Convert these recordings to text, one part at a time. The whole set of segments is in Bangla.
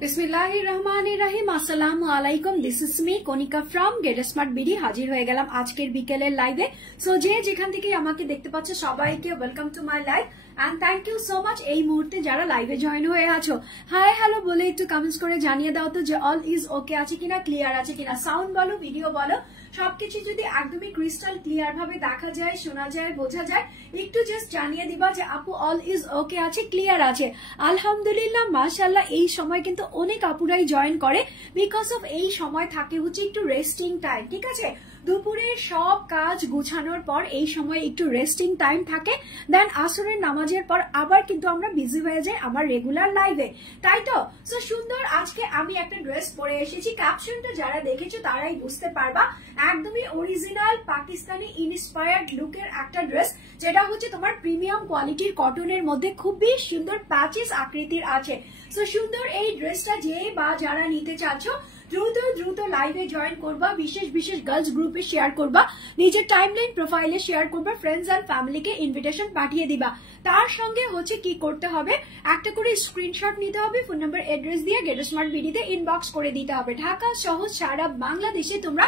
बिस्मिल्लाहिर्रहमानिर्रहीम अस्सलामु आलाइकुम। This is me Kanika from Get Smart BD. হাজির হয়ে গেলাম আজকের বিকেলের লাইভে। সো যে যেখান থেকে আমাকে দেখতে পাচ্ছ সবাইকে welcome to my live and thank you so much এই মুহূর্তে যারা লাইভে জয়েন হয়ে আছো। হাই হ্যালো বলে একটু কমেন্টস করে জানিয়ে দাও তো যে অল ইজ ওকে আছে কিনা, ক্লিয়ার আছে কিনা, সাউন্ড বলো, ভিডিও বলো, সবকিছু যদি একদমই ক্রিস্টাল ক্লিয়ার ভাবে দেখা যায়, শোনা যায়, বোঝা যায়, একটু জাস্ট জানিয়ে দিবা যে আপু অল ইজ ওকে আছে, ক্লিয়ার আছে। আলহামদুলিল্লাহ মাশাআল্লাহ। এই সময় কিন্তু অনেক আপুরাই জয়েন করে বিকজ অফ এই সময় থাকে হচ্ছে একটু রেস্টিং টাইম, ঠিক আছে। দুপুরের সব কাজ গুছানোর পর এই সময় একটু রেস্টিং টাইম থাকে, দেন আসরের নামাজের পর আবার কিন্তু আমরা বিজি হয়ে যাই আমার রেগুলার লাইভে, তাই তো। সো সুন্দর আজকে আমি একটা ড্রেস পরে এসেছি, ক্যাপশনটা যারা দেখেছো তারাই বুঝতে পারবা, একদমই অরিজিনাল পাকিস্তানি ইন্সপায়ার্ড লুকের একটা ড্রেস, যেটা হচ্ছে তোমার প্রিমিয়াম কোয়ালিটির কটনের মধ্যে খুবই সুন্দর প্যাচেস আকৃতির আছে। সো সুন্দর এই ড্রেসটা যে বা যারা নিতে চাচ্ছ দ্রুত দ্রুত লাইভে জয়েন করবা, বিশেষ বিশেষ গার্লস গ্রুপে শেয়ার করবা, নিজের টাইমলাইন প্রোফাইলে শেয়ার করবা, ফ্রেন্ডস এন্ড ফ্যামিলিকে ইনভিটেশন পাঠিয়ে দিবা। তার সঙ্গে হচ্ছে কি করতে হবে, একটা করে স্ক্রিনশট নিতে হবে, ফোন নাম্বার অ্যাড্রেস দিয়ে গেট স্মার্ট বিডিতে ইনবক্স করে দিতে হবে। ঢাকা সহ সারা বাংলাদেশে তোমরা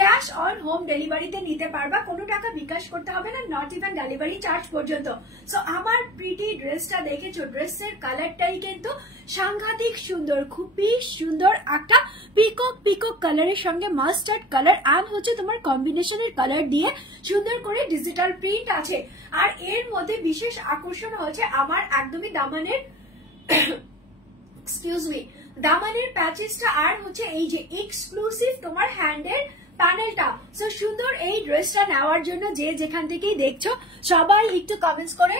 ক্যাশ অন হোম ডেলিভারিতে নিতে পারবা, কোনো টাকা বিকাশ করতে হবে না, নট ইভেন ডেলিভারি চার্জ পর্যন্ত। সো আমার প্রিটি ড্রেসটা দেখেছো, ড্রেসের কালারটাই কিন্তু সাংঘাতিক সুন্দর, খুবই সুন্দর একটা পিকক পিকক কালারের সঙ্গে মাস্টার্ড কালার অ্যান্ড হচ্ছে তোমার কম্বিনেশনের কালার দিয়ে সুন্দর করে ডিজিটাল প্রিন্ট আছে। আর এর মধ্যে বিশেষ আকর্ষণ হচ্ছে আমার একদমই দামানের এক্সকিউজ মি দামানের প্যাচেসটা আর হচ্ছে এই যে এক্সক্লুসিভ তোমার হ্যান্ডের প্যানেলটা। সো সুন্দর এই ড্রেসটা নেওয়ার জন্য যে যেখান থেকেই দেখছো সবাই একটু কমেন্টস করে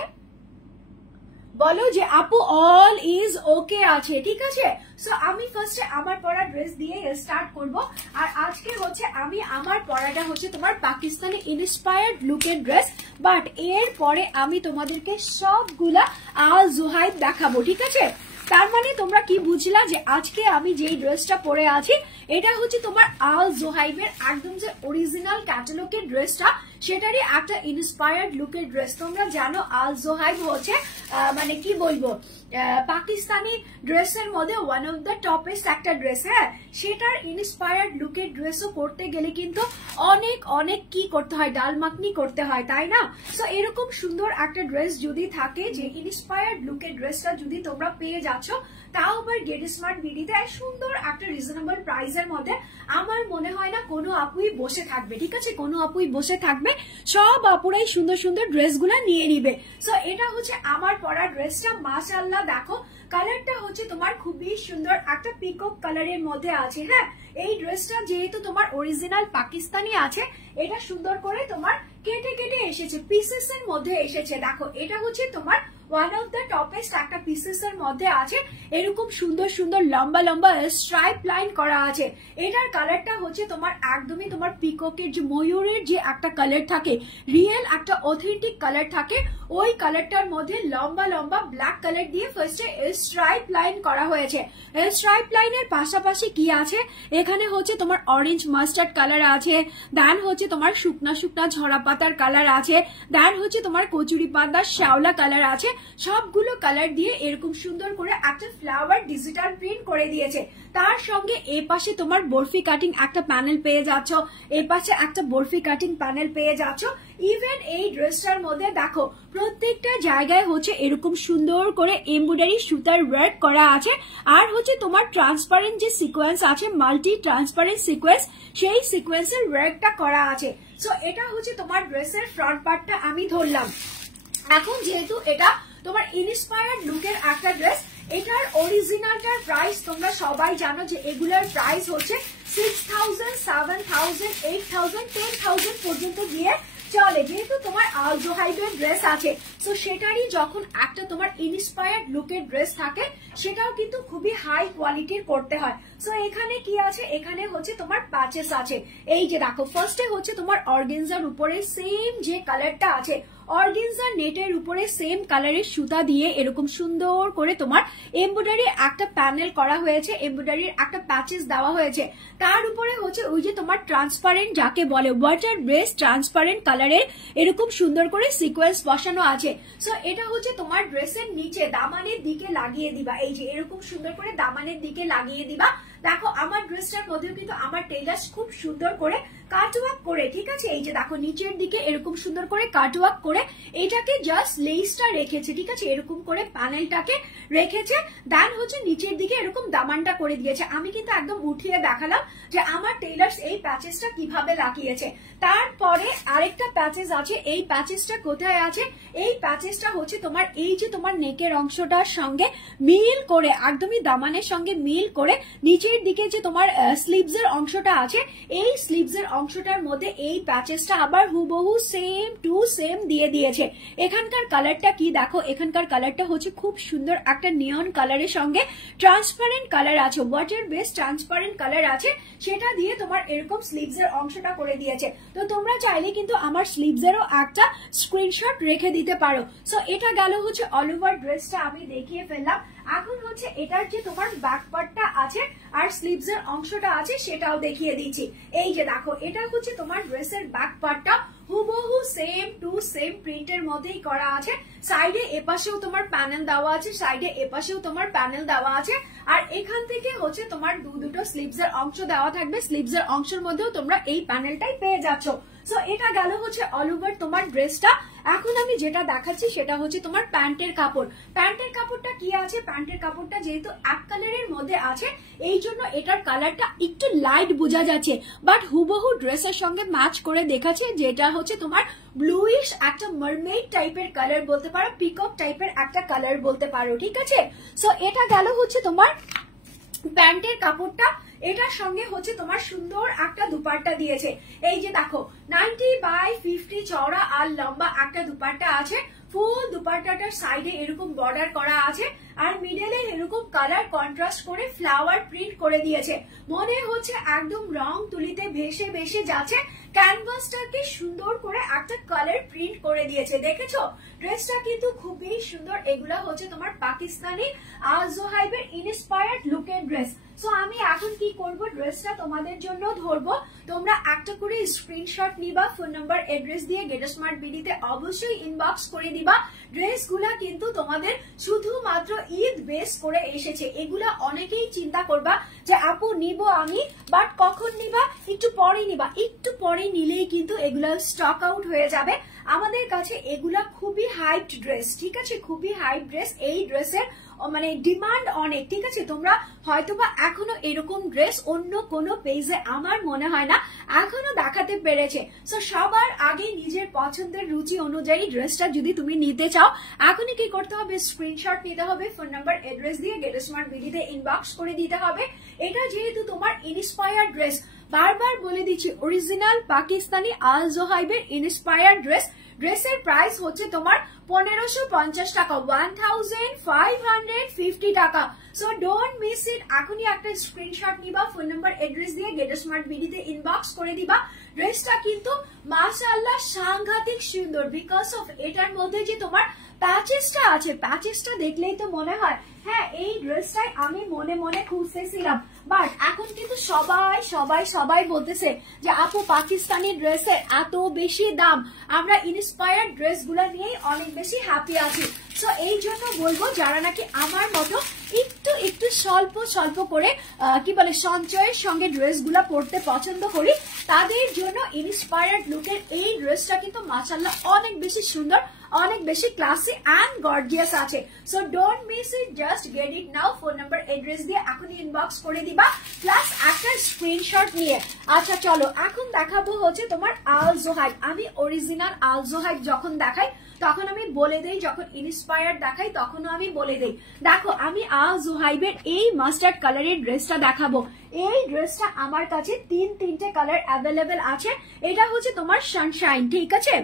বলো যে আপু অল ইজ ওকে আছে, ঠিক আছে। সো আমি ফার্স্টে আমার পরা ড্রেস দিয়ে স্টার্ট করব। আর আজকে হচ্ছে আমি আমার পরাটা হচ্ছে তোমার পাকিস্তানি ইন্সপায়ার্ড লুকের ড্রেস, বাট এর পরে আমি তোমাদেরকে সবগুলা আল জুহাইব দেখাবো, ঠিক আছে। তার মানে তোমরা কি বুঝলা যে আজকে আমি যেই ড্রেসটা পরে আছি এটা হচ্ছে তোমার আল জোহাইবের একদম যে অরিজিনাল ক্যাটালগের ড্রেসটা, সেটারই একটা ইন্সপায়ার্ড লুকের ড্রেস। তোমরা জানো আল জোহাইব হচ্ছে মানে কি বলবো পাকিস্তানি ড্রেসের মধ্যে ওয়ান অফ দ্য টপেস্ট একটা ড্রেস, হ্যাঁ। সেটার ইন্সপায়ার্ড লুকের ড্রেসও করতে গেলে কিন্তু অনেক অনেক কি করতে হয়, ডাল মাখনি করতে হয়, তাই না। সো এরকম সুন্দর একটা ড্রেস যদি থাকে, যে ইন্সপায়ার্ড লুকের ড্রেসটা যদি তোমরা পেয়ে যাচ্ছ, তাও আবার গেট স্মার্ট বিডিতে সুন্দর একটা রিজনেবল প্রাইসের মধ্যে, আমার মনে হয় না কোনো আপুই বসে থাকবে, ঠিক আছে। কোনো আপুই বসে থাকবে, সব আপুরাই সুন্দর সুন্দর ড্রেসগুলো নিয়ে নিবে। সো এটা হচ্ছে আমার পরা ড্রেসটা, মাশাআল্লাহ। দেখো কালারটা হচ্ছে তোমার খুবই সুন্দর একটা পিকক কালারের মধ্যে আছে, হ্যাঁ। এই ড্রেসটা যেহেতু তোমার অরিজিনাল পাকিস্তানি আছে, এটা সুন্দর করে তোমার কেটে কেটে এসেছে, পিসেস এর মধ্যে এসেছে। দেখো এটা হচ্ছে তোমার ওয়ান অফ দ্য টপেস্ট একটা পিসেস এর মধ্যে আছে, এরকম সুন্দর সুন্দর লম্বা লম্বা স্ট্রাইপ লাইন করা আছে। এটার কালারটা হচ্ছে তোমার একদমই তোমার পিককের যে ময়ূরের যে একটা কালার থাকে, রিয়েল একটা অথেন্টিক কালার থাকে, ওই কালারটার মধ্যে লম্বা লম্বা ব্ল্যাক কালার দিয়ে ফার্স্টে স্ট্রাইপ লাইন করা হয়েছে। স্ট্রাইপ লাইনের পাশাপাশি কি আছে, এখানে হচ্ছে তোমার অরেঞ্জ মাস্টার্ড কালার আছে, দেন হচ্ছে তোমার শুকনা শুকনা ঝরা পাতার কালার আছে, দেন হচ্ছে তোমার কচুরি পাতার শ্যাওলা কালার আছে। সবগুলো কালার দিয়ে এরকম সুন্দর করে একটা ফ্লাওয়ার ডিজিটাল প্রিন্ট করে দিয়েছে। তার সঙ্গে এই পাশে তোমার বরফি কাটিং একটা প্যানেল পেয়ে যাচ্ছ, এই পাশে একটা বরফি কাটিং প্যানেল পেয়ে যাচ্ছ। ইভেন এই ড্রেসটার মধ্যে দেখো প্রত্যেকটা জায়গায় হচ্ছে এরকম সুন্দর করে এমব্রয়ডারি সুতার ওয়ার্ক করা আছে, আর হচ্ছে তোমার ট্রান্সপারেন্ট যে সিকোয়েন্স আছে, মাল্টি ট্রান্সপারেন্ট সিকোয়েন্স, সেই সিকোয়েন্সের ওয়ার্কটা করা আছে। সো এটা হচ্ছে তোমার ড্রেসের ফ্রন্ট পার্টটা আমি ধরলাম। এখন যেহেতু এটা তোমার ইন্সপায়ার্ড লুকের একটা ড্রেস, এটার অরিজিনালটার প্রাইস তোমরা সবাই জানো যে এগুলার প্রাইস হচ্ছে 6000, 7000, 8000, 10000 পর্যন্ত গিয়ে চলে। যেহেতু তোমার আল জোহাইবের ড্রেস আছে, তো সেটারই যখন একটা তোমার ইন্সপায়ার্ড লুকের ড্রেস থাকে, সেটাও কিন্তু খুবই হাই কোয়ালিটির করতে হয়। সো এখানে কি আছে, এখানে হচ্ছে তোমার প্যাচেস আছে। এই যে দেখো ফার্স্টে হচ্ছে তোমার অর্গেনজার উপরে সেম যে কালারটা আছে, অর্গানজা নেটের উপরে সেম কালারের সুতা দিয়ে এরকম সুন্দর করে তোমার এমব্রয়ডারি একটা প্যানেল করা হয়েছে, এমব্রয়ডারির একটা প্যাচেস দেওয়া হয়েছে। তার উপরে হচ্ছে ওই যে তোমার ট্রান্সপারেন্ট যাকে বলে ওয়াটার বেস ট্রান্সপারেন্ট কালারের এরকম সুন্দর করে সিকোয়েন্স বসানো আছে। সো এটা হচ্ছে তোমার ড্রেসের নিচে দামানের দিকে লাগিয়ে দিবা, এই যে এরকম সুন্দর করে দামানের দিকে লাগিয়ে দিবা। দেখো আমার ড্রেসটার মধ্যেও কিন্তু আমার টেইলার্স খুব সুন্দর করে কাটওয়ার্ক করে, ঠিক আছে, এই যে দেখো নিচের দিকে এরকম সুন্দর করে কাটওয়ার্ক করে এটাকে জাস্ট লেসটা রেখেছে, ঠিক আছে, এরকম করে প্যানেলটাকে রেখেছে। দেন হচ্ছে নিচের দিকে এরকম দামানটা করে দিয়েছে। আমি কিন্তু একদম উঠিয়ে দেখালাম যে আমার টেইলার্স এই প্যাচেসটা কিভাবে লাগিয়েছে। তারপরে আরেকটা প্যাচেস আছে, এই প্যাচেসটা কোথায় আছে, এই প্যাচেসটা হচ্ছে তোমার এই যে তোমার নেকের অংশটার সঙ্গে মিল করে, একদমই দামানের সঙ্গে মিল করে নিচের দিকে যে তোমার স্লিভস এর অংশটা আছে, এই স্লিভস এর অংশটার মধ্যে এই প্যাচেসটা আবার হুবহু সেম টু সেম দিয়ে দিয়েছে। এখানকার কালারটা কি দেখো, এখানকার কালারটা হচ্ছে খুব সুন্দর একটা নিয়ন কালারের সঙ্গে ট্রান্সপারেন্ট কালার আছে, ওয়াটার বেস ট্রান্সপারেন্ট কালার আছে, সেটা দিয়ে তোমার এরকম স্লিভস এর অংশটা করে দিয়েছে। তো তোমরা চাইলে কিন্তু আমার স্লিভস এরও একটা স্ক্রিনশট রেখে দিতে পারো। সো এটা গেল হচ্ছে অল ওভার ড্রেসটা আমি দেখিয়ে ফেললাম। এখন হচ্ছে এটার যে তোমার ব্যাক পার্টটা আছে আর স্লিভস এর অংশটা আছে সেটাও দেখিয়ে দিচ্ছি। এই যে দেখো এটা হচ্ছে তোমার ড্রেসের ব্যাক পার্টটা, হুবহু সেম টু সেম প্রিন্টের মধ্যেই করা আছে। সাইডে এপাশেও তোমার প্যানেল দেওয়া আছে, সাইডে এপাশেও তোমার প্যানেল দেওয়া আছে, আর এখান থেকে হচ্ছে তোমার দুটো স্লিভস এর অংশ দেওয়া থাকবে, স্লিভস এর অংশের মধ্যেও তোমরা এই প্যানেলটাই পেয়ে যাচ্ছ। সো এটা গেল হচ্ছে অল ওভার তোমার ড্রেসটা। এখন আমি যেটা দেখাচ্ছি সেটা হচ্ছে তোমার প্যান্টের কাপড়। প্যান্টের কাপড়টা কি আছে, প্যান্টের কাপড়টা যেহেতু এক কালারের মধ্যে আছে এই জন্য এটার কালারটা একটু লাইট বোঝা যাচ্ছে, বাট হুবহু ড্রেসের সঙ্গে ম্যাচ করে দেখাচ্ছে, যেটা হচ্ছে তোমার ব্লুইশ একটা মারমেড টাইপের কালার বলতে পারো, পিকক টাইপের একটা কালার বলতে পারো, ঠিক আছে। সো এটা গেল হচ্ছে তোমার প্যান্টের কাপড়টা। এটার সঙ্গে হচ্ছে তোমার সুন্দর একটা দুপাট্টা দিয়েছে। এই যে দেখো 90/50 চওড়া আর লম্বা একটা দুপাট্টা আছে। ফুল দুপাট্টাটার সাইডে এরকম বর্ডার করা আছে আর মিডলে এরকম কালার কন্ট্রাস্ট করে ফ্লাওয়ার প্রিন্ট করে দিয়েছে। মনে হচ্ছে একদম রং তুলিতে ভেসে ভেসে যাচ্ছে, ক্যানভাসটাকে সুন্দর করে একটা কালার প্রিন্ট করে দিয়েছে। দেখেছো ড্রেসটা কিন্তু খুবই সুন্দর। এগুলা হচ্ছে তোমার পাকিস্তানি আল জোহাইবের ইন্সপায়ার্ড লুকের ড্রেস। সো আমি এখন কি করব, ড্রেসটা তোমাদের জন্য ধরবো, তোমরা একটা করে স্ক্রিনশট নিবা, ফোন নাম্বার অ্যাড্রেস দিয়ে গেট স্মার্ট বিডিতে অবশ্যই ইনবক্স করে দিবা। ড্রেসগুলা কিন্তু তোমাদের শুধুমাত্র ঈদ বেস করে এসেছে। এগুলা অনেকেই চিন্তা করবা যে আপু নিব আমি, বাট কখন নিবা, একটু পরে নিবা, একটু পরে নিলেই কিন্তু এগুলা স্টক আউট হয়ে যাবে। আমাদের কাছে এগুলা খুবই হাইপড ড্রেস, ঠিক আছে, খুবই হাইপ ড্রেস। এই ড্রেসের মানে ডিমান্ড অনেক, ঠিক আছে। তোমরা হয়তোবা এখনো এরকম ড্রেস অন্য কোনো পেজে আমার মনে হয় না এখনো দেখাতে পেরেছে। সো সবার আগে নিজের পছন্দের রুচি অনুযায়ী ড্রেসটা যদি তুমি নিতে চাও, এখনই কি করতে হবে, স্ক্রিনশট নিতে হবে, ফোন নাম্বার অ্যাড্রেস দিয়ে গেট স্মার্ট বিডিতে ইনবক্স করে দিতে হবে। এটা যেহেতু তোমার ইন্সপায়ার্ড ড্রেস, বারবার বলে দিচ্ছি অরিজিনাল পাকিস্তানি আল জোহাইবের ইন্সপায়ার্ড ড্রেস। ড্রেসের প্রাইস হচ্ছে তোমার 1550 টাকা, 1550 টাকা। So don't miss it. এখনই একটা স্ক্রিনশট নিবা, ফোন নাম্বার অ্যাড্রেস দিয়ে গেট স্মার্ট বিডিতে ইনবক্স করে দিবা। ড্রেসটা কিন্তু মাশাআল্লাহ সাংঘাতিক সুন্দর, বিকজ অফ এটার মধ্যে যে তোমার প্যাচেসটা আছে, প্যাচেসটা দেখলেই তো মনে হয় হ্যাঁ এই ড্রেসটাই আমি মনে মনে খুঁজতেছিলাম। বাট এখন কিন্তু সবাই সবাই সবাই বলতেছে যে আপু পাকিস্তানি ড্রেসের এত বেশি দাম, আমরা ইন্সপায়ার্ড ড্রেসগুলো নিয়েই অনেক বেশি হ্যাপি আছি। সো এই জন্য বলবো যারা নাকি আমার মতো একটু একটু স্বল্প স্বল্প করে কি বলে সঞ্চয়ের সঙ্গে ড্রেসগুলো পরতে পছন্দ করি, তাদের জন্য ইন্সপায়ার্ড লুকের এই ড্রেসটা কিন্তু মাশাআল্লাহ অনেক বেশি সুন্দর, অনেক বেশি ক্লাসি এন্ড গর্জিয়াস আছে। So don't miss it, just get it now. Phone number address দিয়ে এখনই ইনবক্স করে দিবা, প্লাস একটা স্ক্রিনশট নিয়ে। আচ্ছা চলো এখন দেখাবো হচ্ছে তোমার আল জোহাইব। আমি অরিজিনাল আল জোহাইব যখন দেখাই তখন আমি বলে দেই, যখন ইন্সপায়ার্ড দেখাই তখনও আমি বলে দেই। দেখো আমি আল জোহাইবের এই মাস্টার্ড কালারের ড্রেসটা দেখাবো। এই ড্রেসটা আমার কাছে তিনটে কালার অ্যাভেলেবেল আছে। এটা হচ্ছে তোমার সানশাইন, ঠিক আছে,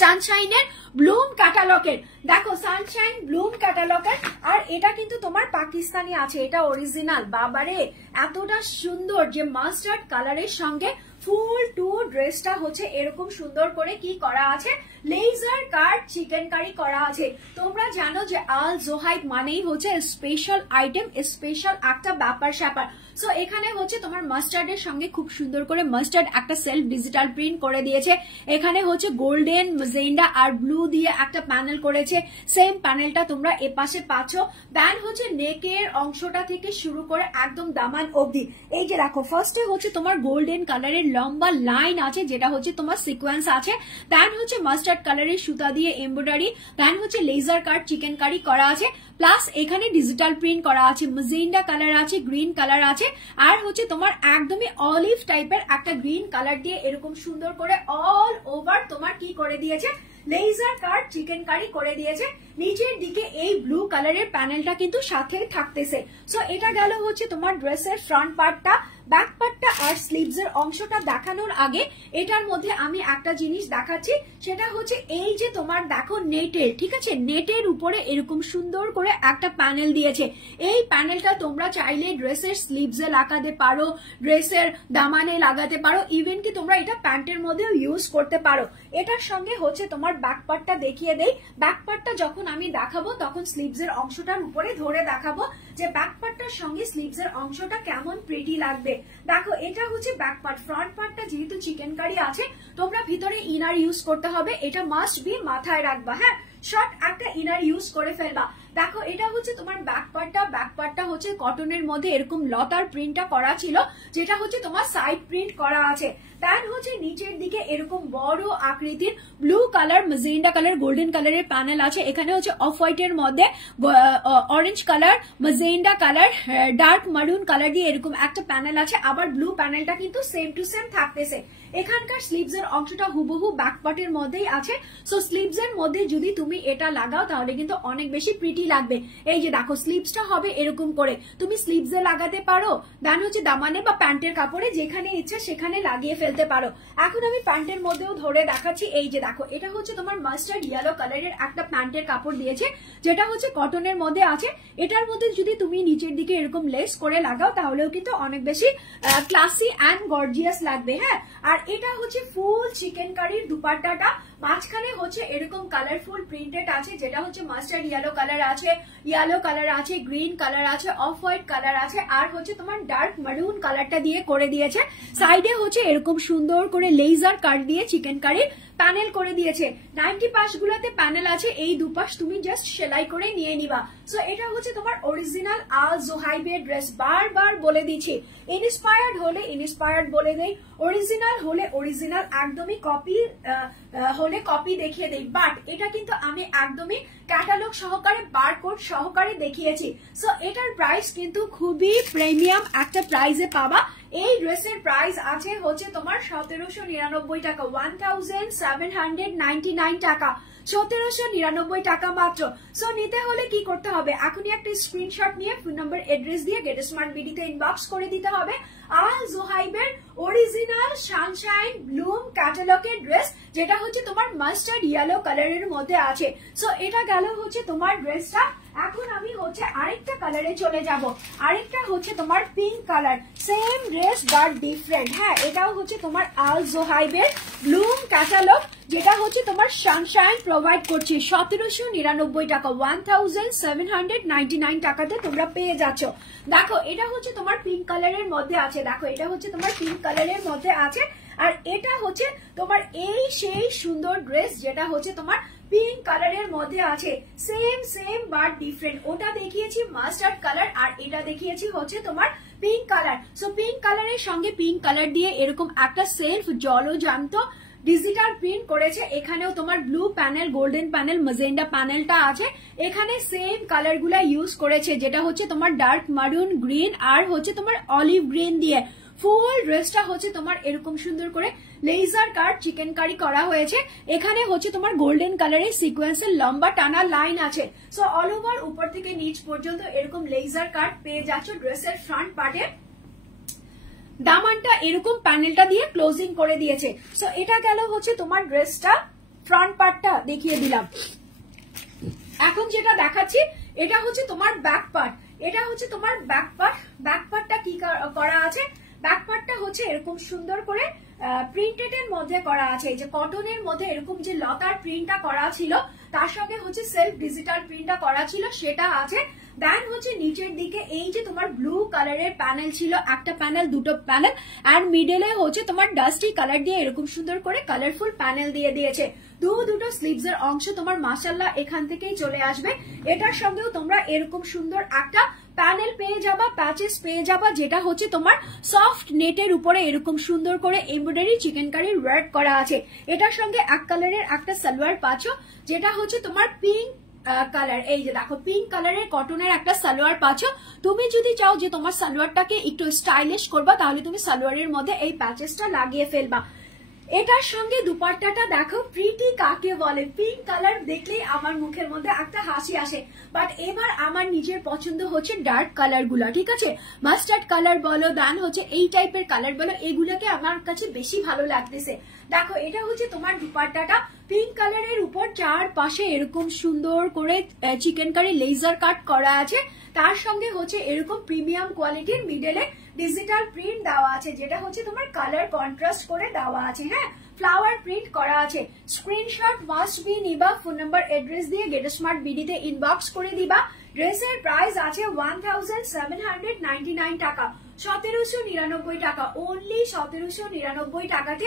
সানশাইনের ব্লুম ক্যাটালগের। দেখো সানশাইন ব্লুম ক্যাটালগের, আর এটা কিন্তু তোমার পাকিস্তানি আছে, এটা অরিজিনাল। বাবারে এতটা সুন্দর যে মাস্টার্ড কালারের সঙ্গে ফুল টু ড্রেসটা হচ্ছে এরকম সুন্দর করে কি করা আছে, লেজার কাট চিকেন কারি করা আছে। তোমরা জানো যে আল জোহাইব মানেই হচ্ছে স্পেশাল আইটেম, স্পেশাল একটা ব্যাপার স্যাপার। সো এখানে হচ্ছে তোমার মাস্টার্ডের সঙ্গে খুব সুন্দর করে মাস্টার্ড একটা সেলফ ডিজিটাল প্রিন্ট করে দিয়েছে। এখানে হচ্ছে গোল্ডেন, ম্যাজেন্ডা আর ব্লু দিয়ে একটা প্যানেল করেছে। সেম প্যানেলটা তোমরা এপাশে পাচ্ছ। দেন হচ্ছে নেকের অংশটা থেকে শুরু করে একদম দামান অবধি এই যে দেখো, ফার্স্টে হচ্ছে তোমার গোল্ডেন কালারের লম্বা লাইন আছে যেটা হচ্ছে তোমার সিকোয়েন্স আছে। দেন হচ্ছে মাস্টার্ড কালারের সুতা দিয়ে এমব্রয়ডারি, দেন হচ্ছে লেজার কাট চিকেন কারি করা আছে, প্লাস এখানে ডিজিটাল প্রিন্ট করা আছে, ম্যাজেন্ডা কালার আছে, গ্রিন কালার আছে, আর হচ্ছে তোমার একদমই অলিভ টাইপের একটা গ্রিন কালার দিয়ে এরকম সুন্দর করে অল ওভার তোমার কি করে দিয়েছে, লেজার কাট চিকেন কারি করে দিয়েছে। নিচের দিকে এই ব্লু কালারের প্যানেলটা কিন্তু সাথে থাকতেছে। সো এটা গেল হচ্ছে তোমার ড্রেসের ফ্রন্ট পার্টটা। ব্যাক পার্টটা আর স্লিভস এর অংশটা দেখানোর আগে এটার মধ্যে আমি একটা জিনিস দেখাচ্ছি, সেটা হচ্ছে এই যে তোমার দেখো নেটের, ঠিক আছে, নেটের উপরে এরকম সুন্দর করে একটা প্যানেল দিয়েছে। এই প্যানেলটা তোমরা চাইলে ড্রেসের স্লিভস এ লাগাতে পারো, ড্রেসের দামানে লাগাতে পারো, ইভেন কি তোমরা এটা প্যান্টের মধ্যেও ইউজ করতে পারো। এটার সঙ্গে হচ্ছে তোমার ব্যাক পার্টটা দেখিয়ে দেই। ব্যাক পার্টটা যখন আমি দেখাবো তখন স্লিভস এর অংশটার উপরে ধরে দেখাবো যে ব্যাক পার্টটার সঙ্গে স্লিভস এর অংশটা কেমন প্রিটি লাগবে। দেখো এটা হচ্ছে ব্যাক পার্ট। ফ্রন্ট পার্টটা যেহেতু চিকেন কারি আছে, তোমরা ভিতরে ইনার ইউজ করতে হবে, এটা মাস্ট বি মাথায় রাখবা। হ্যাঁ, শর্ট একটা ইনার ইউজ করে ফেলবা। দেখো এটা হচ্ছে তোমার ব্যাক পার্টটা। ব্যাক পার্টটা হচ্ছে কটনের মধ্যে এরকম লতার প্রিন্টটা করা ছিল, যেটা হচ্ছে তোমার সাইড প্রিন্ট করা আছে। দেন হচ্ছে নিচের দিকে এরকম বড় আকৃতির blue colour, magenta colour, golden কালারের প্যানেল আছে। এখানে হচ্ছে অফ হোয়াইটের মধ্যে orange colour, magenta colour, dark মারুন কালার দিয়ে এরকম একটা প্যানেল আছে। আবার ব্লু প্যানেলটা কিন্তু সেম টু সেম থাকতেছে। এখানকার স্লিভস এর অংশটা হুবহু ব্যাক পার্টের মধ্যেই আছে। সো স্লিভস এর মধ্যে যদি তুমি এটা লাগাও তাহলে কিন্তু অনেক বেশি প্রিটি লাগবে। এই যে দেখো স্লিভসটা হবে এরকম করে, তুমি স্লিভস এ লাগাতে পারো, দেন হচ্ছে দামানে বা প্যান্টের কাপড়ে যেখানে ইচ্ছা সেখানে লাগিয়ে ফেলতে পারো। এখন আমি প্যান্টের মধ্যেও ধরে দেখাচ্ছি। এই যে দেখো এটা হচ্ছে তোমার মাস্টার্ড ইয়েলো কালারের একটা প্যান্টের কাপড় দিয়েছে, যেটা হচ্ছে কটনের মধ্যে আছে। এটার মধ্যে যদি তুমি নিচের দিকে এরকম লেস করে লাগাও তাহলেও কিন্তু অনেক বেশি ক্লাসি অ্যান্ড গর্জিয়াস লাগবে। হ্যাঁ, আর এটা হচ্ছে ফুল চিকেন কারির দুপাট্টাটা। মাঝখানে হচ্ছে এরকম কালারফুল প্রিন্টেড আছে, যেটা হচ্ছে মাস্টার্ড ইয়েলো কালার আছে, গ্রিন কালার আছে, অফ হোয়াইট কালার আছে, আর হচ্ছে তোমার ডার্ক মারুন কালারটা দিয়ে করে দিয়েছে। সাইডে হচ্ছে এরকম সুন্দর করে লেজার কাট দিয়ে চিকেন কারির প্যানেল করে দিয়েছে। 90 পাশগুলোতে প্যানেল আছে, এই দুপাশ তুমি জাস্ট সেলাই করে নিয়ে নিবা। সো এটা হচ্ছে তোমার অরিজিনাল আল জোহাইবের ড্রেস। বারবার বলে দিচ্ছি, ইন্সপায়ার্ড হলে ইন্সপায়ার্ড বলে দেই, অরিজিনাল হলে অরিজিনাল, একদমই কপি হলে কপি দেখিয়ে দেই। বাট এটা কিন্তু আমি একদমই ক্যাটালগ সহকারে, বারকোড সহকারে দেখিয়েছি। সো এটার প্রাইস কিন্তু খুবই প্রিমিয়াম একটা প্রাইসে পাবা। এই ড্রেসের প্রাইস আছে হচ্ছে তোমার 1799 টাকা, 1799 টাকা, 1799 টাকা মাত্র। সো নিতে হলে কি করতে হবে, এখনই একটা স্ক্রিনশট নিয়ে ফোন নাম্বার এড্রেস দিয়ে গেট স্মার্ট বিডিতে ইনবক্স করে দিতে হবে। আল জোহাইবের অরিজিনাল সানশাইন ব্লুম ক্যাটালগের ড্রেস, যেটা হচ্ছে তোমার মাস্টার্ড ইয়েলো কালারের মধ্যে আছে। সো এটা গেল হচ্ছে তোমার ড্রেসটা। এখন আমি হচ্ছে আরেকটা কালারে চলে যাব। আরেকটা হচ্ছে তোমার pink colour, same dress but different. হ্যাঁ, এটাও হচ্ছে তোমার আল জোহাইবের ব্লুম ক্যাটালগ, যেটা হচ্ছে তোমার সানশাইন প্রোভাইড করছে 1799 টাকা, 1799 টাকাতে তোমরা পেয়ে যাচ্ছ। দেখো এটা হচ্ছে তোমার পিঙ্ক কালারের মধ্যে আছে। দেখো এটা হচ্ছে তোমার পিঙ্ক কালারের মধ্যে আছে, আর এটা হচ্ছে তোমার এই সেই সুন্দর ড্রেস যেটা হচ্ছে তোমার পিঙ্ক কালারের মধ্যে আছে। Same but different. ওটা দেখিয়েছি মাস্টার্ড কালার, আর এটা দেখিয়েছি হচ্ছে তোমার পিঙ্ক কালার। সো পিঙ্ক কালারের সঙ্গে পিঙ্ক কালার দিয়ে এরকম একটা সেলফ জলজান্ত ডিজিটাল প্রিন্ট করেছে। এখানেও তোমার blue panel, golden panel, magenta প্যানেলটা আছে। এখানে সেম কালার গুলা ইউজ করেছে, যেটা হচ্ছে তোমার ডার্ক মারুন, গ্রিন আর হচ্ছে তোমার অলিভ গ্রিন দিয়ে। ফুল ড্রেসটা হচ্ছে তোমার এরকম সুন্দর করে লেজার কাট চিকেন কারি করা হয়েছে। এখানে হচ্ছে তোমার গোল্ডেন কালারের সিকোয়েন্সের লম্বা টানা লাইন আছে। সো অল ওভার উপর থেকে নিচ পর্যন্ত এরকম লেজার কাট পেয়ে যাচ্ছ ড্রেসের ফ্রন্ট পার্টে। দামানটা এরকম প্যানেলটা দিয়ে ক্লোজিং করে দিয়েছে। সো এটা গেল হচ্ছে তোমার ড্রেসটা, ফ্রন্ট পার্টটা দেখিয়ে দিলাম। এখন যেটা দেখাচ্ছি এটা হচ্ছে তোমার ব্যাক পার্ট। এটা হচ্ছে তোমার ব্যাক পার্ট। ব্যাক পার্টটা কি করা আছে, ব্যাক পার্টটা হচ্ছে এরকম সুন্দর করে প্রিন্টেড এর মধ্যে করা আছে, এই যে কটনের মধ্যে এরকম যে লতার প্রিন্টটা করা ছিল তার সঙ্গে হচ্ছে সেলফ ডিজিটাল প্রিন্টটা করা ছিল সেটা আছে। দেন হচ্ছে নিচের দিকে এই যে তোমার ব্লু কালারের প্যানেল ছিল, একটা প্যানেল দুটো প্যানেল, আর মিডলে হচ্ছে তোমার ডাস্টি কালার দিয়ে এরকম সুন্দর করে কালারফুল প্যানেল দিয়ে দিয়েছে। দুটো স্লিভস এর অংশ তোমার মাশাআল্লাহ এখান থেকেই চলে আসবে। এটার সঙ্গেও তোমরা এরকম সুন্দর একটা প্যানেল পেয়ে যাবা, প্যাচেস পেয়ে যাবা, যেটা হচ্ছে তোমার সফট নেটের উপরে এরকম সুন্দর করে এমব্রয়ডারি চিকেনকারি ওয়ার্ক করা আছে। এটার সঙ্গে এক কালারের একটা সালোয়ার পাচ্ছ, যেটা হচ্ছে তোমার পিঙ্ক কালার। এই যে দেখো পিঙ্ক কালারের কটনের একটা সালোয়ার পাচ্ছ। তুমি যদি চাও যে তোমার সালোয়ারটাকে একটু স্টাইলিশ করবা, তাহলে তুমি সালোয়ারের মধ্যে এই প্যাচেসটা লাগিয়ে ফেলবা। এটার সঙ্গে দুপাট্টাটা দেখো, প্রিটি কাকে বলে, পিঙ্ক কালার দেখলেই আমার মুখের মধ্যে একটা হাসি আসে। বাট এবার আমার নিজের পছন্দ হচ্ছে ডার্ক কালার গুলা, ঠিক আছে, মাস্টার্ড কালার বলো, দেন হচ্ছে এই টাইপের কালার বলো, এগুলাকে আমার কাছে বেশি ভালো লাগতেছে। দেখো এটা হচ্ছে তোমার দুপাট্টাটা, পিঙ্ক কালারের উপর চারপাশে এরকম সুন্দর করে চিকেনকারি লেজার কাট করা আছে। তার সঙ্গে হচ্ছে এরকম প্রিমিয়াম কোয়ালিটির মিডলে ডিজিটাল প্রিন্ট দেওয়া আছে, যেটা হচ্ছে তোমার কালার কন্ট্রাস্ট করে দেওয়া আছে। হ্যাঁ, ফ্লাওয়ার প্রিন্ট করা আছে। স্ক্রিনশট মাস্ট বি নিবা, ফোন নাম্বার অ্যাড্রেস দিয়ে গেট স্মার্ট বিডিতে ইনবক্স করে দিবা। ড্রেসের প্রাইস আছে 1799 টাকা, 1799 টাকা, অনলি 1799 টাকাতে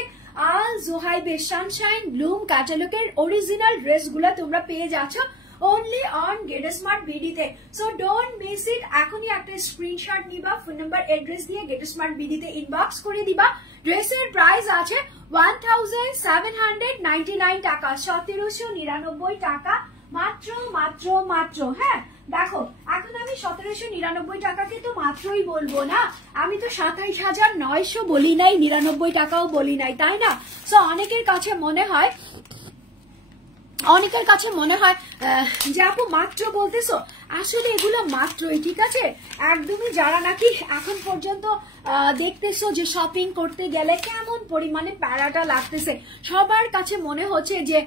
আল জোহাইবের সানশাইন ব্লুম ক্যাটালগের অরিজিনাল ড্রেস গুলা তোমরা পেয়ে যাচ্ছ only on Get Smart BD-তে। So don't miss it, এখনই একটা স্ক্রিনশট নিবা, ফোন নাম্বার অ্যাড্রেস দিয়ে Get Smart BD-তে ইনবক্স করে দিবা। ড্রেসের প্রাইস আছে 1799 টাকা, 1799 টাকা মাত্র মাত্র মাত্র। হ্যাঁ দেখো, এখন আমি 1799 টাকাকে তো মাত্রই বলবো না, আমি তো 27,900 বলি নাই, 99 টাকাও বলি নাই, তাই না? সো অনেকের কাছে মনে হয় যে আপু মাত্র বলতেছো, আসলে এগুলো মাত্রই, ঠিক আছে। একদমই যারা নাকি এখন পর্যন্ত দেখতেছো যে শপিং করতে গেলে কেমন পরিমাণে প্যারাটা লাগতেছে, সবার কাছে মনে হচ্ছে যে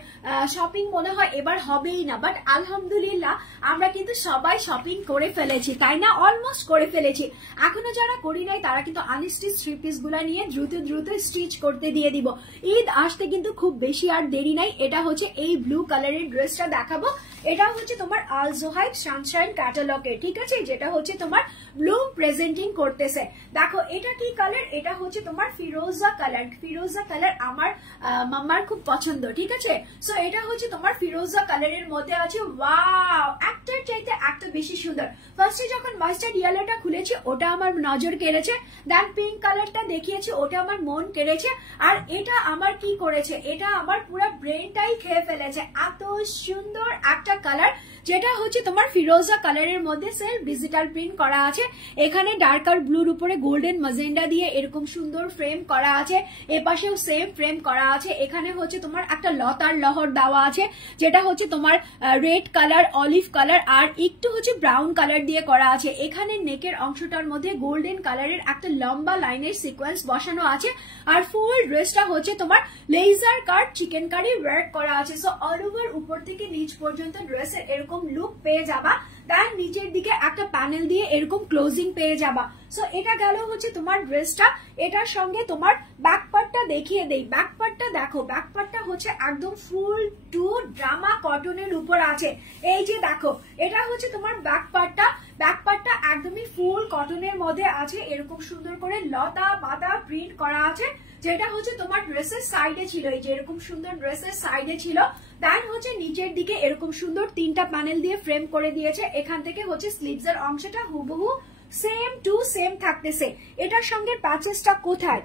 শপিং মনে হয় এবার হবেই না। বাট আলহামদুলিল্লাহ আমরা কিন্তু সবাই শপিং করে ফেলেছি, তাই না? অলমোস্ট করে ফেলেছি। এখনো যারা করি নাই তারা কিন্তু আনস্টিচ থ্রি পিস গুলা নিয়ে দ্রুত দ্রুত স্টিচ করতে দিয়ে দিব। ঈদ আসতে কিন্তু খুব বেশি আর দেরি নাই। এটা হচ্ছে এই ব্লু কালারের ড্রেসটা দেখাবো, এটা হচ্ছে তোমার আল জোহাইব সানশাইন ক্যাটালগে, ঠিক আছে, যেটা হচ্ছে তোমার ব্লুম প্রেজেন্টিং করতেছে। দেখো এটা কি কালার, এটা হচ্ছে তোমার ফিরোজা কালার। ফিরোজা কালার আমার মাম্মার খুব পছন্দ, ঠিক আছে। সো এটা হচ্ছে তোমার ফিরোজা কালারের মধ্যে আছে। ওয়াও, একটার চাইতে একটা বেশি সুন্দর। ফার্স্টে যখন মাস্টার্ড ইয়েলোটা খুলেছি ওটা আমার নজর কেড়েছে, দেন পিঙ্ক কালারটা দেখিয়েছে ওটা আমার মন কেড়েছে, আর এটা আমার কি করেছে, এটা আমার পুরো ব্রেনটাই খেয়ে ফেলেছে। এত সুন্দর একটা কালার, যেটা হচ্ছে তোমার ফিরোজা কালারের মধ্যে সেলফ ডিজিটাল প্রিন্ট করা আছে। এখানে ডার্কার ব্লুর উপরে গোল্ডেন মাজেন্ডা দিয়ে এরকম সুন্দর ফ্রেম করা আছে, এপাশেও সেম ফ্রেম করা আছে। এখানে হচ্ছে তোমার একটা লতার লহর দেওয়া আছে, যেটা হচ্ছে তোমার রেড কালার, অলিভ কালার আর একটু হচ্ছে ব্রাউন কালার দিয়ে করা আছে। এখানে নেকের অংশটার মধ্যে গোল্ডেন কালারের একটা লম্বা লাইনের সিকোয়েন্স বসানো আছে, আর ফুল ড্রেসটা হচ্ছে তোমার লেজার কাট চিকেনকারি ওয়ার্ক করা আছে। সো অল ওভার উপর থেকে নিচ পর্যন্ত ড্রেসের এরকম লুক পেয়ে যাবা। তার নিচের দিকে একটা প্যানেল দিয়ে এরকম ক্লোজিং পেয়ে যাবা। সো এটা গেল হচ্ছে তোমার ড্রেসটা। এটার সঙ্গে তোমার ব্যাক পার্টটা দেখিয়ে দেই। ব্যাক পার্টটা দেখো, ব্যাক পার্টটা হচ্ছে একদম ফুল টু ড্রামা কটনের উপর আছে। এই যে দেখো, এটা হচ্ছে তোমার ব্যাক পার্টটা। ব্যাক পার্টটা একদমই ফুল কটনের মধ্যে আছে, এরকম সুন্দর করে লতা পাতা প্রিন্ট করা আছে, যেটা হচ্ছে তোমার ড্রেসের সাইডে ছিল। এই যে এরকম সুন্দর ড্রেসের সাইডে ছিল। দেন হচ্ছে নিচের দিকে এরকম সুন্দর তিনটা প্যানেল দিয়ে ফ্রেম করে দিয়েছে। এখান থেকে হচ্ছে স্লিভস এর অংশটা হুবহু সেম টু সেম থাকতেছে। এটার সঙ্গে প্যাচেসটা কোথায়,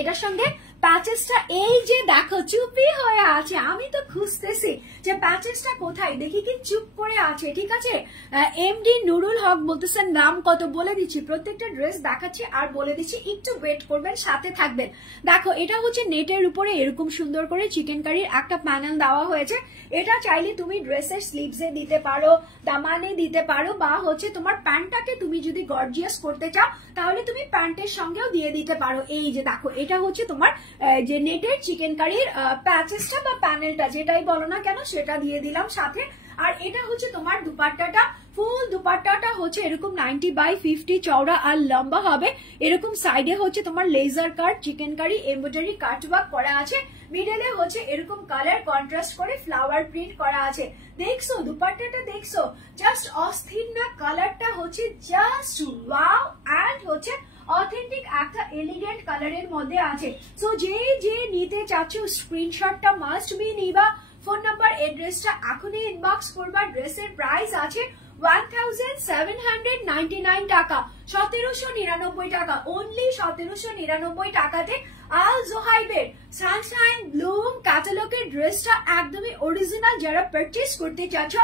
এটার সঙ্গে প্যাচেসটা এই যে দেখো চুপি হয়ে আছে, আমি তো খুঁজতেছি যে প্যাচেসটা কোথায়, দেখি কি চুপ করে আছে, ঠিক আছে। এমডি নুরুল হক বলতেছেন নাম কত, বলে দিচ্ছি, প্রত্যেকটা ড্রেস দেখাচ্ছি আর বলে দিচ্ছি, একটু ওয়েট করবেন, সাথে থাকবেন। দেখো এটা হচ্ছে নেটের উপরে এরকম সুন্দর করে চিকেন কারির একটা প্যানেল দেওয়া হয়েছে। এটা চাইলে তুমি ড্রেসের স্লিভসে দিতে পারো, দামানে দিতে পারো, বা হচ্ছে তোমার প্যান্টটাকে তুমি যদি গর্জিয়াস করতে চাও তাহলে তুমি প্যান্টের সঙ্গেও দিয়ে দিতে পারো। এই যে দেখো, এটা হচ্ছে তোমার যে নেটের চিকেন কারির প্যাচেসটা বা প্যানেলটা যেটাই বলো না কেন সেটা দিয়ে দিলাম সাথে। আর এটা হচ্ছে তোমার দুপাট্টাটা, ফুল দুপাট্টাটা হচ্ছে এরকম 90/50 চওড়া আর লম্বা হবে। এরকম সাইডে হচ্ছে তোমার laser cut, chikankari, embroidery cut work করা আছে। মিডলে হচ্ছে এরকম কালার কন্ট্রাস্ট করে ফ্লাওয়ার প্রিন্ট করা আছে। দেখছো দুপাট্টাটা, দেখছো জাস্ট অস্থির না? কালারটা হচ্ছে জাস্ট ওয়াও, এন্ড হচ্ছে অথেন্টিক একটা এলিগেন্ট কালারের মধ্যে আছে। সো যে নিতে চাচ্ছ স্ক্রিনশটটা মাস্ট বি নিবা। ফোন নাম্বার এড্রেসটা এখনই ইনবক্স করবা। ড্রেসের প্রাইস আছে 1799 টাকা, 1799 টাকা, অনলি 1799 টাকাতে আল জোহাইবের সানশাইন ব্লুম ক্যাটালগের ড্রেসটা একদমই অরিজিনাল। যারা পারচেজ করতে চাচ্ছ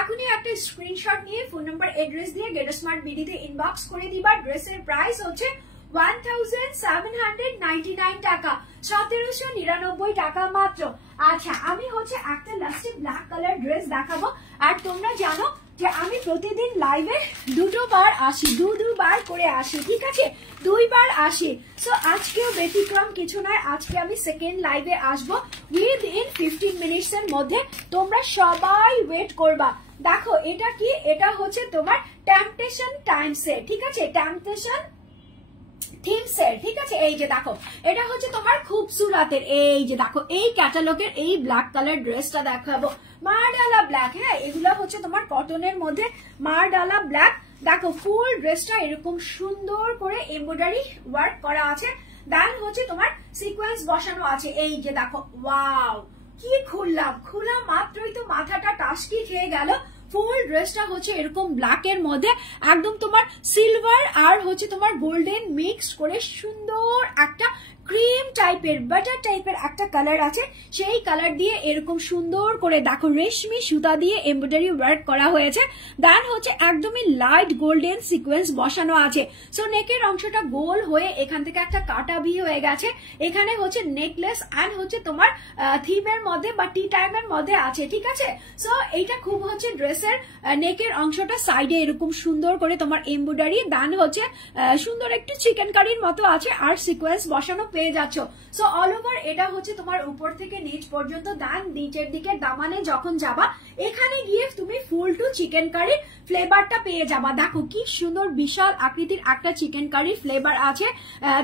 এখনই একটা স্ক্রিনশট নিয়ে ফোন নাম্বার এড্রেস দিয়ে গেট স্মার্ট বিডিতে ইনবক্স করে দিবা। ড্রেসের প্রাইস হচ্ছে 1799 টাকা, 1799 টাকা মাত্র। আচ্ছা, আমি হচ্ছে একটা লাস্টে ব্ল্যাক কালার ড্রেস দেখাবো। আর তোমরা জানো যে আমি প্রতিদিন লাইভে দুবার আসি, দুবার করে আসি, ঠিক আছে, 2 বার আসি। সো আজকেও ব্যতিক্রম কিছু নয়, আজকে আমি সেকেন্ড লাইভে আসবো উইদিন 15 মিনিটস এর মধ্যে। তোমরা সবাই ওয়েট করবা। দেখো এটা কি, এটা হচ্ছে তোমার টেম্পটেশন টাইমসের, ঠিক আছে, টেম্পটেশন থিমসের, ঠিক আছে। এই যে দেখো এটা হচ্ছে তোমার খুবসুরাতের, এই যে দেখো এই ক্যাটালগের এই ব্ল্যাক কালার ড্রেসটা দেখাবো, মারডালা ব্ল্যাক। হ্যাঁ, এগুলো হচ্ছে তোমার কটনের মধ্যে মারডালা ব্ল্যাক। দেখো ফুল ড্রেসটা এরকম সুন্দর করে এমব্রয়ডারি ওয়ার্ক করা আছে। দেন হচ্ছে তোমার সিকোয়েন্স বসানো আছে। এই যে দেখো, ওয়াও, কি খোলা মাত্রই তো মাথাটা টাসকি খেয়ে গেল। ফুল ড্রেসটা হচ্ছে এরকম ব্ল্যাক এর মধ্যে একদম তোমার সিলভার আর হচ্ছে তোমার গোল্ডেন মিক্স করে সুন্দর একটা ক্রিম টাইপের, বাটার টাইপের একটা কালার আছে। সেই কালার দিয়ে এরকম সুন্দর করে দেখো রেশমি সুতা দিয়ে এমব্রয়ডারি ওয়ার্ক করা হয়েছে। দেন হচ্ছে একদমই লাইট গোল্ডেন সিকোয়েন্স বসানো আছে। সো নেকের অংশটা গোল হয়ে এখান থেকে একটা কাটা ভি হয়ে গেছে। এখানে হচ্ছে নেকলেস অ্যান্ড হচ্ছে তোমার থিমের মধ্যে বা টি টাইমের মধ্যে আছে, ঠিক আছে। সো এইটা খুব হচ্ছে ড্রেসের নেকের অংশটা সাইডে এরকম সুন্দর করে তোমার এমব্রয়ডারি, দেন হচ্ছে সুন্দর একটু চিকেন কারির মতো আছে আর সিকোয়েন্স বসানো পেয়ে যাচ্ছ। সো অল ওভার এটা হচ্ছে তোমার উপর থেকে নিচ পর্যন্ত। দেন নিচের দিকে দামানে যখন যাবা এখানে গিয়ে তুমি ফুল টু চিকেন কারির ফ্লেভারটা পেয়ে যাবা। দেখো কি সুন্দর বিশাল আকৃতির একটা চিকেন কারির ফ্লেভার আছে।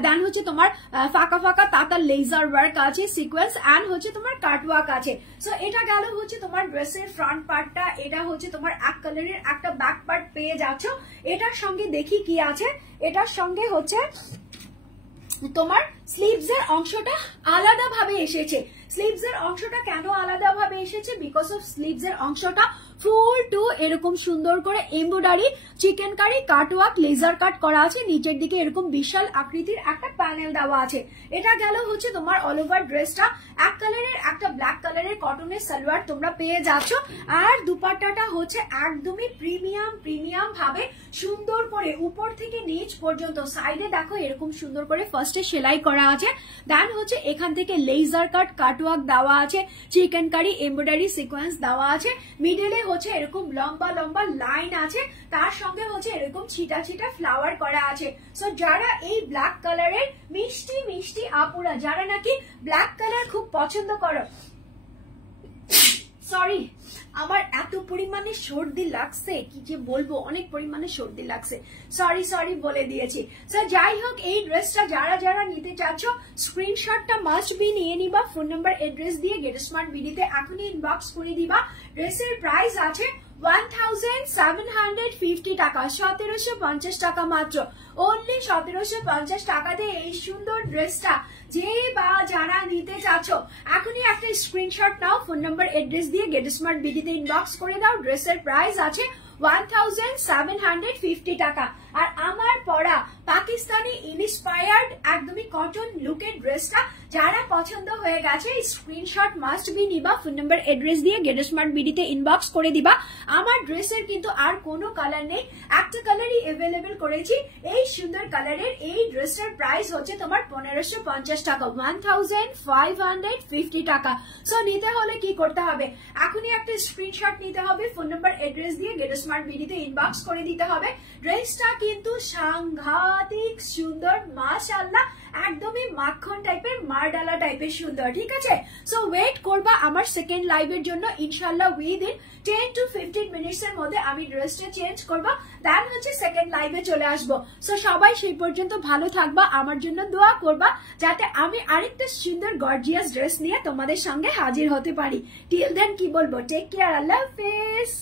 দেন হচ্ছে তোমার ফাঁকা ফাঁকা তাতার লেজার ওয়ার্ক আছে, সিকোয়েন্স অ্যান্ড হচ্ছে তোমার কাট ওয়ার্ক আছে। সো এটা গেল হচ্ছে তোমার ড্রেসের ফ্রন্ট পার্টটা। এটা হচ্ছে তোমার এক কালারের একটা ব্যাক পার্ট পেয়ে যাচ্ছ। এটার সঙ্গে দেখি কি আছে, এটার সঙ্গে হচ্ছে তোমার স্লিভস এর অংশটা আলাদা ভাবে এসেছে। স্লিভস এর অংশটা কেন আলাদা ভাবে এসেছে? বিকজ অফ স্লিভস এর অংশটা ফুল টু এরকম সুন্দর করে embroidery chikankari cutwork laser cut করা আছে। নিচের দিকে এরকম বিশাল আকৃতির একটা প্যানেল দেওয়া আছে। এটা গেল হচ্ছে তোমার অল ওভার ড্রেসটা। এক কালারের একটা ব্ল্যাক কালারের কটনের সালোয়ার তোমরা পেয়ে যাচ্ছ। আর দুপাট্টাটা হচ্ছে একদমই প্রিমিয়াম ভাবে সুন্দর করে উপর থেকে নিচ পর্যন্ত সাইডে দেখো এরকম সুন্দর করে ফার্স্টে সেলাই করা আছে। দেন হচ্ছে এখান থেকে লেজার কাট কাটওয়ার্ক দেওয়া আছে, চিকেন কারি এমব্রয়ডারি সিকোয়েন্স দেওয়া আছে। মিডলে হচ্ছে এরকম লম্বা লাইন আছে, তার সঙ্গে হচ্ছে এরকম ছিটা ফ্লাওয়ার করা আছে। সো যারা এই ব্ল্যাক কালারের মিষ্টি আপুরা, যারা নাকি ব্ল্যাক কালার খুব পছন্দ করো, সরি আমার এত পরিমাণে সর্দি লাগছে কি যে বলবো, অনেক পরিমাণে সর্দি লাগছে, সরি বলে দিয়েছি। সো যাই হোক, এই ড্রেসটা যারা নিতে চাচ্ছ স্ক্রিনশটটা মাস্ট বি নিয়ে নিবা। ফোন নাম্বার এড্রেস দিয়ে গেট স্মার্ট বিডিতে এখনই ইনবক্স করে দিবা। ড্রেসের প্রাইস আছে 1750 টাকা, 1750 টাকা মাত্র, অনলি 1750 টাকাতে এই সুন্দর ড্রেসটা যে বা যারা নিতে চাচ্ছ এখনই একটা স্ক্রিনশট নাও। ফোন নাম্বার এড্রেস দিয়ে গেট স্মার্ট বিডিতে ইনবক্স করে দাও। ড্রেসের প্রাইস আছে 1750 টাকা। আর আমার পরা পাকিস্তানি ইন্সপায়ার্ড একদমই কটন লুকের ড্রেসটা যারা পছন্দ হয়ে গেছে স্ক্রিনশট মাস্ট বি নিবা। ফোন নাম্বার এড্রেস দিয়ে গেট স্মার্ট বিডিতে ইনবক্স করে দিবা। আমার ড্রেসের কিন্তু আর কোনো কালার নেই, একটা কালারই অ্যাভেলেবেল করেছি। এই সুন্দর কালারের এই ড্রেসটার প্রাইস হচ্ছে তোমার 1550 টাকা, 1550 টাকা। সো নিতে হলে কি করতে হবে, এখনই একটা স্ক্রিনশট নিতে হবে, ফোন নাম্বার এড্রেস দিয়ে গেট স্মার্ট বিডিতে ইনবক্স করে দিতে হবে। ড্রেসটা কিন্তু সাংঘাতিক সুন্দর, মাশাআল্লাহ, একদমই মাখন টাইপের, মারডালা টাইপের সুন্দর, ঠিক আছে। সো ওয়েট করবা আমার সেকেন্ড লাইভের জন্য, ইনশাআল্লাহ উইদিন 10 to 15 মিনিটস এর মধ্যে আমি ড্রেসটা চেঞ্জ করবো, দেন হচ্ছে সেকেন্ড লাইভে চলে আসবো। সো সবাই সেই পর্যন্ত ভালো থাকবা, আমার জন্য দোয়া করবা যাতে আমি আরেকটা সুন্দর গর্জিয়াস ড্রেস নিয়ে তোমাদের সঙ্গে হাজির হতে পারি। টিল দেন কি বলবো, টেক কেয়ার, আল্লাহ হাফেজ।